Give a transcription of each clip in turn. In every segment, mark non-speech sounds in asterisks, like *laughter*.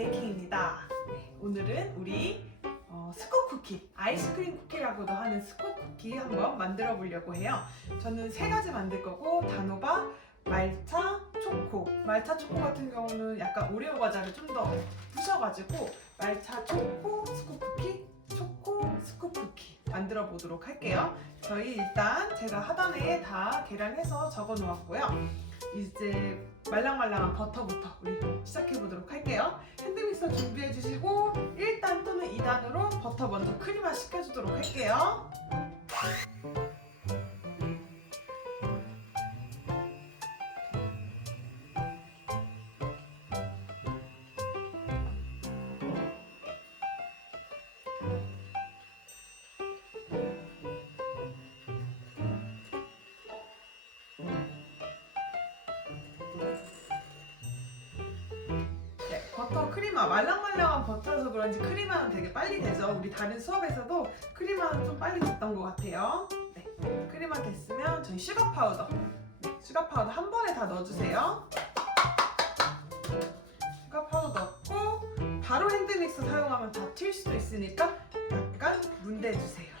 베이킹입니다. 네, 오늘은 우리 어, 스콘 쿠키, 아이스크림 쿠키라고도 하는 스콘 쿠키 한번 만들어 보려고 해요. 저는 세 가지 만들 거고 단호박, 말차, 초코. 말차 초코 같은 경우는 약간 오레오 과자를 좀 더 부셔가지고 말차 초코 스콘 쿠키, 초코 스콘 쿠키 만들어 보도록 할게요. 저희 일단 제가 하단에 다 계량해서 적어 놓았고요. 이제 말랑말랑한 버터부터 우리 시작해 보도록 할게요. 핸드믹서 준비해 주시고 1단 또는 2단으로 버터 먼저 크림화 시켜주도록 할게요. 빨리 되죠. 우리 다른 수업에서도 크림화는 좀 빨리 됐던 것 같아요. 네, 크림화 됐으면 저희 슈가 파우더, 네, 슈가 파우더 한 번에 다 넣어주세요. 슈가 파우더 넣고 바로 핸드믹스 사용하면 다 튈 수도 있으니까 약간 문대주세요.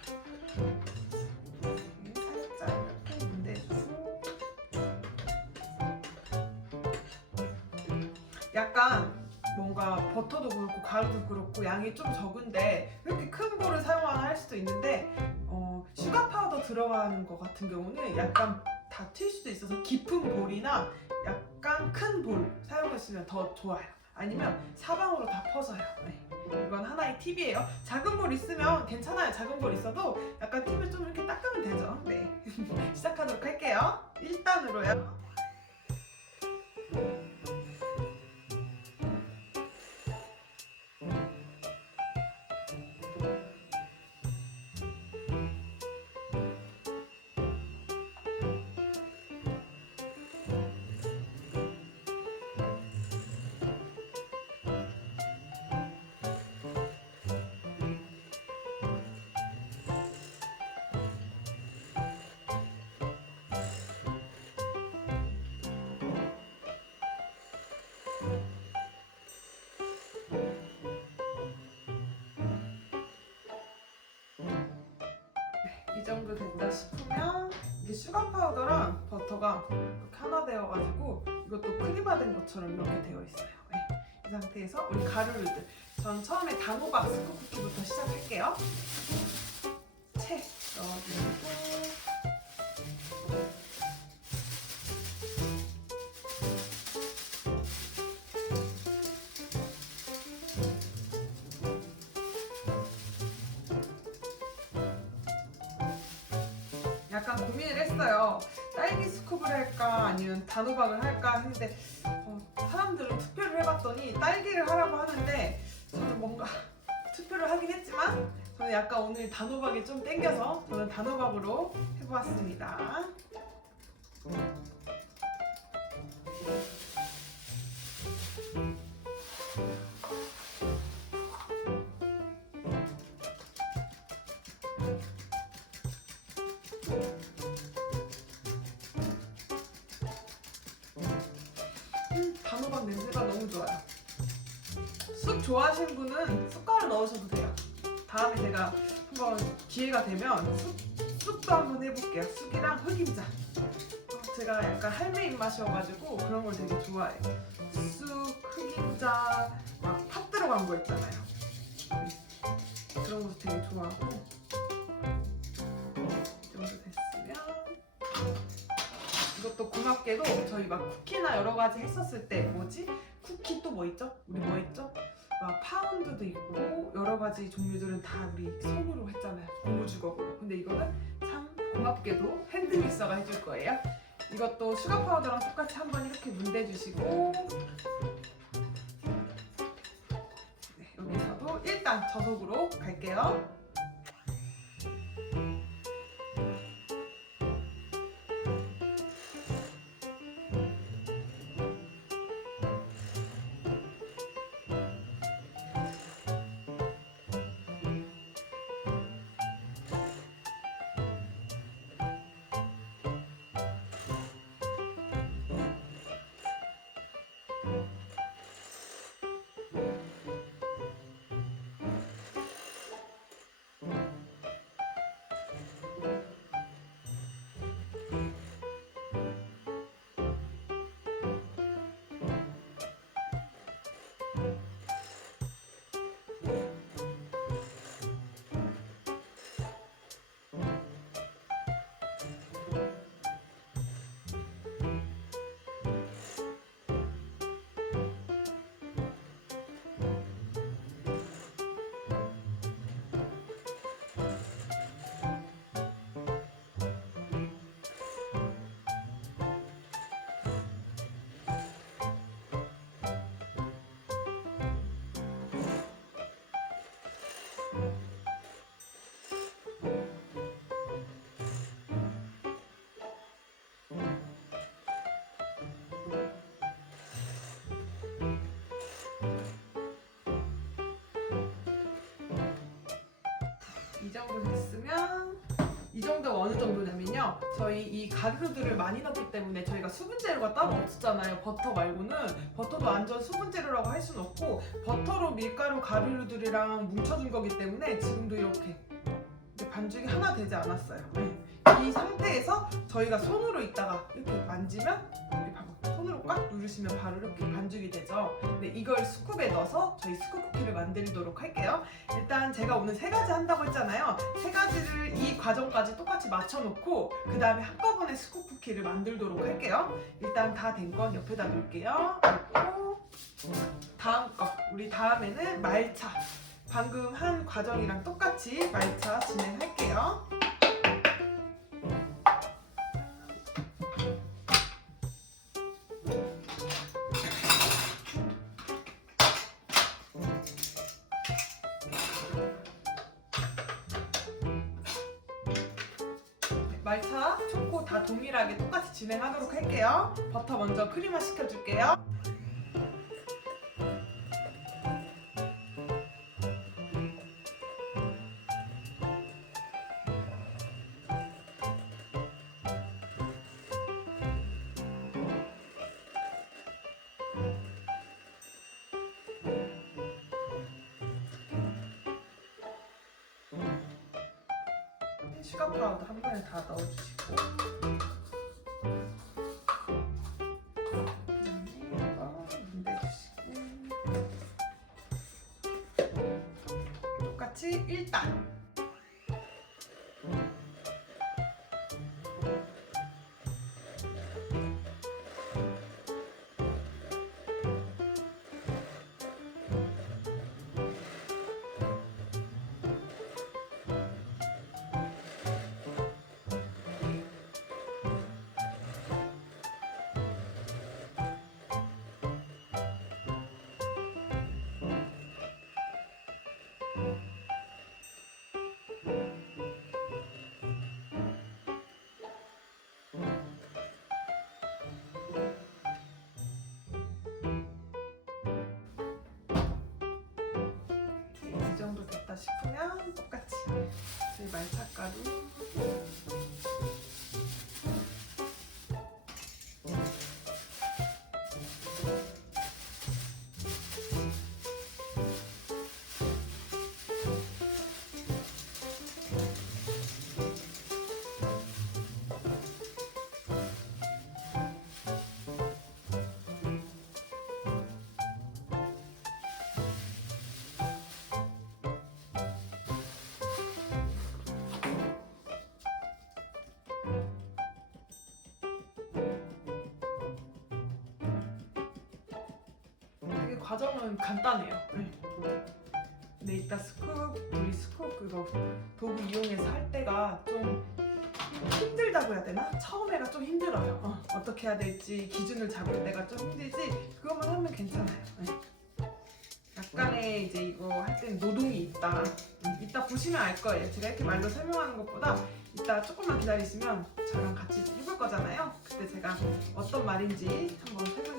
버터도 그렇고 가루도 그렇고 양이 좀 적은데 왜 이렇게 큰 볼을 사용하나 할 수도 있는데 어, 슈가 파우더 들어가는 것 같은 경우는 약간 다튈 수도 있어서 깊은 볼이나 약간 큰 볼 사용했으면 더 좋아요. 아니면 사방으로 다 퍼져요. 네. 이건 하나의 팁이에요. 작은 볼 있으면 괜찮아요. 작은 볼 있어도 약간 팁을 좀 이렇게 닦으면 되죠. 네. *laughs* 시작하도록 할게요. 1단으로요. 정도 된다 싶으면 이게 슈가 파우더랑 버터가 이렇게 하나 되어가지고 이것도 크림화된 것처럼 이렇게 되어 있어요. 네. 이 상태에서 우리 가루를 넣- 전 처음에 단호박 스콘 쿠키부터 시작할게요. 채 넣어주고 고민을 했어요. 딸기 스쿱을 할까 아니면 단호박을 할까 했는데 어, 사람들은 투표를 해봤더니 딸기를 하라고 하는데 저는 뭔가 *laughs* 투표를 하긴 했지만 저는 약간 오늘 단호박이 좀 땡겨서 저는 단호박으로 해보았습니다. 단호박 냄새가 너무 좋아요. 쑥 좋아하시는 분은 쑥가루 넣으셔도 돼요. 다음에 제가 한번 기회가 되면 쑥, 쑥도 한번 해볼게요. 쑥이랑 흑임자. 어, 제가 약간 할매 입맛이어가지고 그런 걸 되게 좋아해요. 쑥, 흑임자, 막 팥 들어간 거 있잖아요. 그런 것도 되게 좋아하고. 이것도 고맙게도 저희 막 쿠키나 여러 가지 했었을 때 뭐지? 쿠키 또 뭐 있죠? 우리 뭐 했죠? 막 파운드도 있고 여러 가지 종류들은 다 우리 손으로 했잖아요. 고무 주걱으로. 근데 이거는 참 고맙게도 핸드믹서가 해줄 거예요. 이것도 슈가 파우더랑 똑같이 한번 이렇게 문대주시고 네, 여기서도 일단 저속으로 갈게요. 정도 됐으면 이 정도 어느 정도냐면요. 저희 이 가루들을 많이 넣기 때문에 저희가 수분 재료가 따로 없었잖아요. 버터 말고는. 버터도 완전 수분 재료라고 할 수는 없고 버터로 밀가루 가루들이랑 뭉쳐준 거기 때문에 지금도 이렇게 반죽이 하나 되지 않았어요. 네. 이 상태에서 저희가 손으로 있다가 이렇게 만지면 이렇게 봐봐 손으로 꽉 누르시면 바로 이렇게 반죽이 되죠 네, 이걸 스쿱에 넣어서 저희 스쿱 쿠키를 만들도록 할게요 일단 제가 오늘 세 가지 한다고 했잖아요. 세 가지를 이 과정까지 똑같이 맞춰놓고 그 다음에 한꺼번에 스쿱 쿠키를 만들도록 할게요. 일단 다 된 건 옆에다 놓을게요. 다음 거 우리 다음에는 말차 방금 한 과정이랑 똑같이 말차 진행할게요. 말차, 초코 다 동일하게 똑같이 진행하도록 할게요. 버터 먼저 크림화 시켜줄게요. 파우더 한 번에 다 넣어주시고 정도 됐다 싶으면 똑같이. 저희 말차가루 과정은 간단해요. 네. 근데 이따 스쿱 우리 스쿱 그거 도구 이용해서 할 때가 좀 힘들다고 해야 되나? 처음에가 좀 힘들어요. 어, 어떻게 해야 될지 기준을 잡을 때가 좀 힘들지 그것만 하면 괜찮아요. 네. 약간의 이제 이거 할 때는 노동이 있다. 음, 이따 보시면 알 거예요. 제가 이렇게 말로 설명하는 것보다 이따 조금만 기다리시면 저랑 같이 해볼 거잖아요. 그때 제가 어떤 말인지 한번 설명해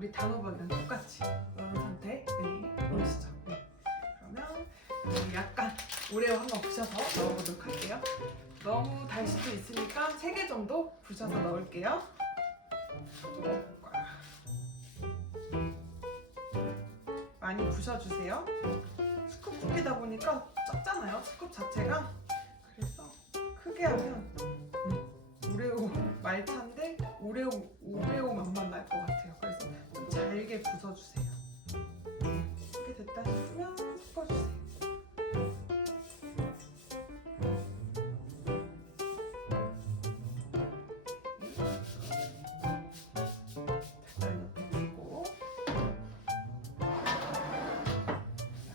우리 단호박이랑 똑같이 넣은 상태. 네, 보이시죠? 네. 그러면 약간 오레오 한번 부셔서 넣어보도록 할게요. 너무 달 수도 있으니까 3개 정도 부셔서 넣을게요. 많이 부셔주세요. 스쿱 쿠키다 보니까 작잖아요. 스쿱 자체가. 그래서 크게 하면 음, 오레오 말차인데 오레오 오레오 맛만 날 것 같아요. 잘게 부숴주세요. 이렇게 됐다 싶으면 섞어주세요.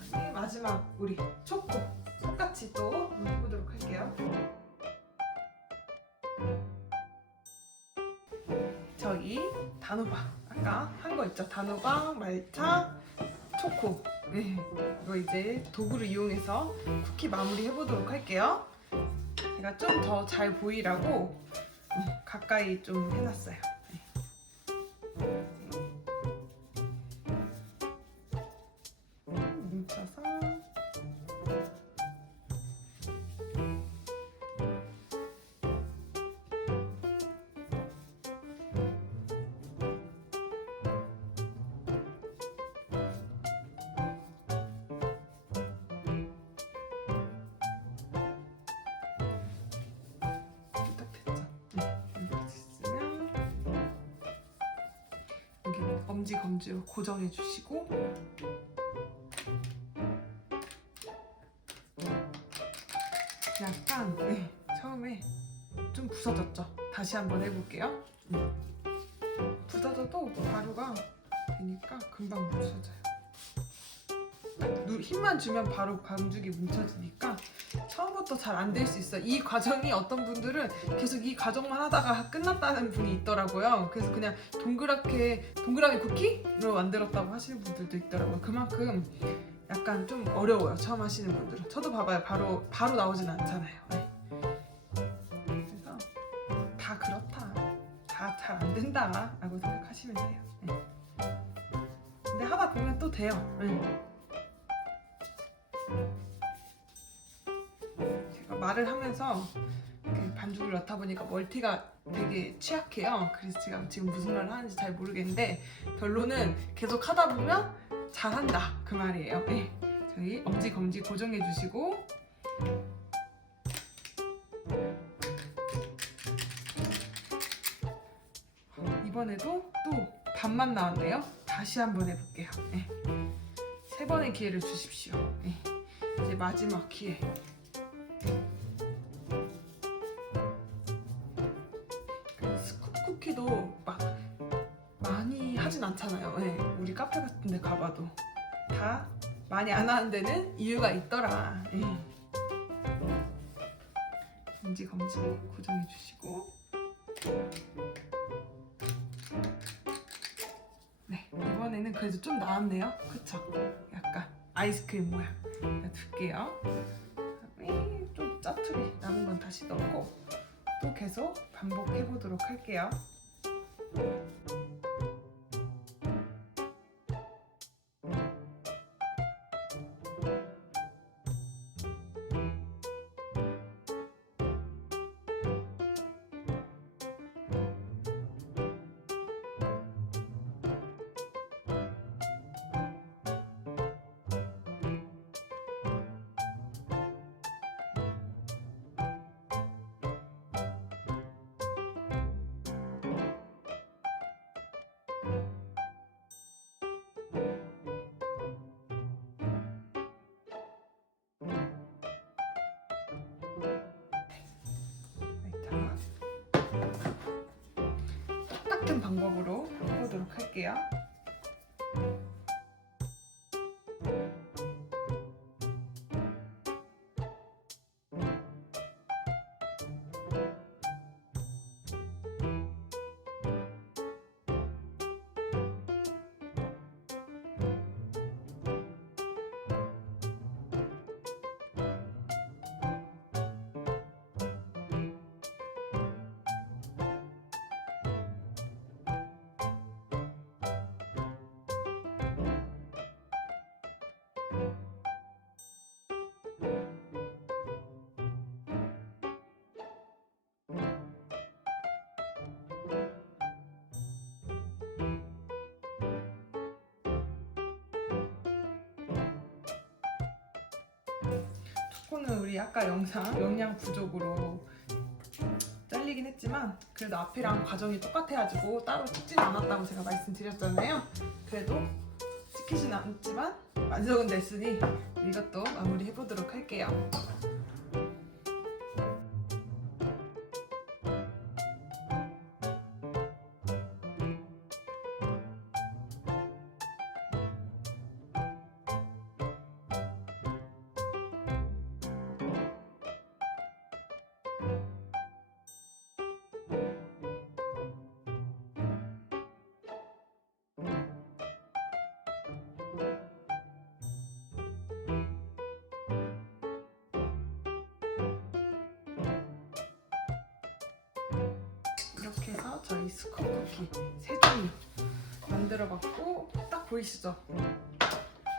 그다음에 마지막 우리 초코 똑같이 또 해보도록 할게요. 저희 단호박 아까 한 거 있죠? 단호박, 말차, 초코. 네, 이거 이제 도구를 이용해서 쿠키 마무리 해보도록 할게요. 제가 좀 더 잘 보이라고 음, 가까이 좀 해놨어요. 검지로 고정해 주시고 약간 네, 처음에 좀 부서졌죠? 다시 한번 해볼게요. 음. 부서져도 가루가 되니까 금방 뭉쳐져요. 딱 누- 힘만 주면 바로 반죽이 뭉쳐지니까 처음부터 잘 안 될 수 있어요. 이 과정이 어떤 분들은 계속 이 과정만 하다가 끝났다는 분이 있더라고요. 그래서 그냥 동그랗게 동그라미 쿠키로 만들었다고 하시는 분들도 있더라고요. 그만큼 약간 좀 어려워요. 처음 하시는 분들은. 저도 봐봐요. 바로 바로 나오진 않잖아요. 네. 그래서 다 그렇다. 다 잘 안 된다라고 생각하시면 돼요. 네. 근데 하다 보면 또 돼요. 네. 말을 하면서 그 반죽을 넣다 보니까 멀티가 되게 취약해요. 그래서 제가 지금 무슨 말을 하는지 잘 모르겠는데 결론은 계속 하다 보면 잘한다 그 말이에요. 네. 저희 엄지 검지 고정해 주시고 이번에도 또 반만 나왔네요. 다시 한번 해볼게요. 네. 세 번의 기회를 주십시오. 네. 이제 마지막 기회. 카페 같은 데 가봐도 다 많이 안 하는 데는 이유가 있더라. 네. 검지 검지 고정해 주시고 네 이번에는 그래도 좀 나았네요. 그쵸? 약간 아이스크림 모양 둘게요. 좀 짜투리 남은 건 다시 넣고 또 계속 반복해 보도록 할게요. 똑같은 방법으로 해보도록 할게요. 우리 아까 영상 영양 부족으로 잘리긴 했지만 그래도 앞이랑 과정이 똑같아가지고 따로 찍진 않았다고 제가 말씀드렸잖아요. 그래도 찍히진 않지만 완성은 됐으니 이것도 마무리 해보도록 할게요. 저희 스콘 쿠키 세 종류 만들어봤고 딱 보이시죠?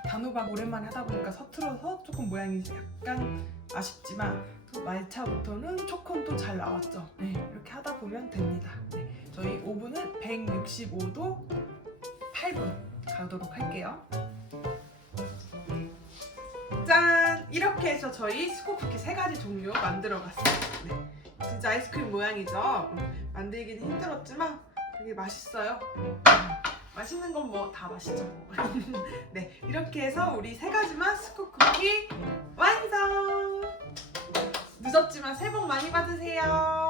단호박 오랜만에 하다 보니까 서툴어서 조금 모양이 약간 아쉽지만 또 말차부터는 초콘도 잘 나왔죠. 네, 이렇게 하다 보면 됩니다. 네, 저희 오븐은 165도 8분 가도록 할게요. 짠! 이렇게 해서 저희 스콘 쿠키 세 가지 종류 만들어봤어요. 네. 진짜 아이스크림 모양이죠. 음, 만들기는 힘들었지만 되게 맛있어요. 음, 맛있는 건 뭐 다 맛있죠. *laughs* 네, 이렇게 해서 우리 세 가지만 스쿠 쿠키 완성. 늦었지만 새해 복 많이 받으세요.